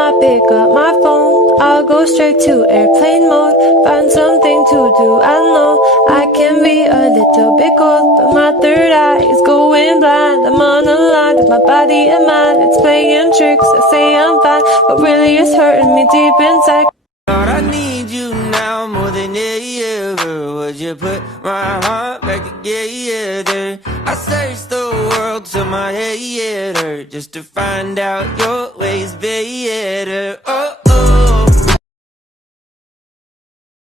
not pick up my phone, I'll go straight to airplane mode. Find something to do, I know I can be a little bit cold, but my third eye is going blind. I'm on a line with my body and mind. It's playing tricks, I say I'm fine, but really it's hurting me deep inside. Lord, I need you now more than ever. Would you put my heart back together? I searched the world till my head hurt, just to find out your ways better. Oh.